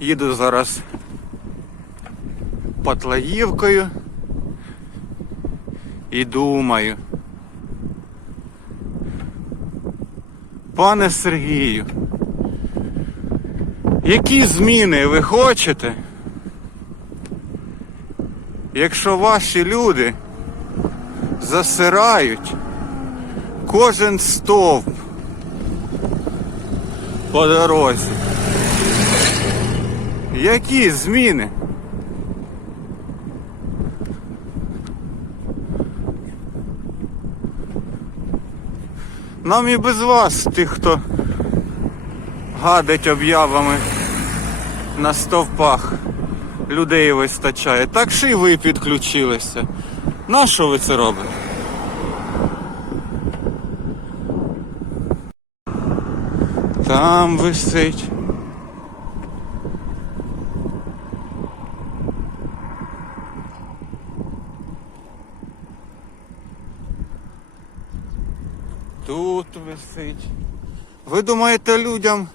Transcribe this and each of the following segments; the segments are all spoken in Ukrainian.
Їду зараз Патлаївкою і думаю. Пане Сергію, які зміни ви хочете, якщо ваші люди засирають кожен стовп по дорозі? Які зміни? Нам і без вас, тих, хто гадить об'явами на стовпах, людей вистачає. Так ще й ви підключилися. Нащо ви це робите? Там висить. Тут висить. Ви думаєте, людям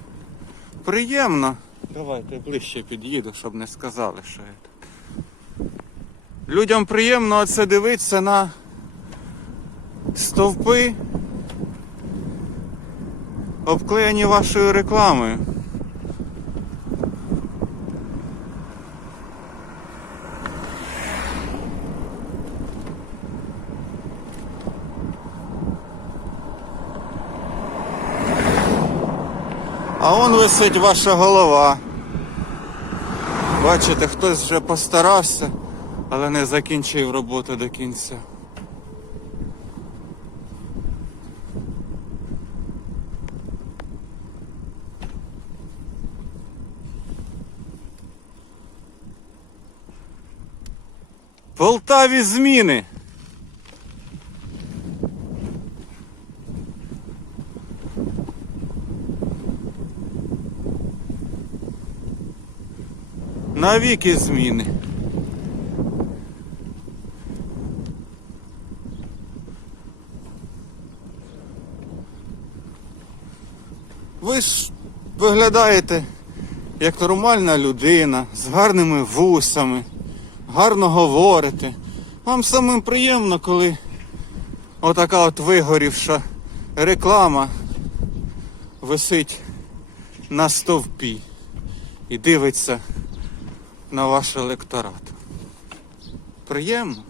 приємно? Давайте ближче під'їду, щоб не сказали, що я тут. Людям приємно оце дивитися на стовпи, обклеєні вашою рекламою. А он висить ваша голова. Бачите, хтось вже постарався, але не закінчив роботу до кінця. Полтаві зміни. Навіки зміни. Ви ж виглядаєте як нормальна людина, з гарними вусами, гарно говорите. Вам самим приємно, коли отака от вигорівша реклама висить на стовпі і дивиться на ваш електорат. Приємно.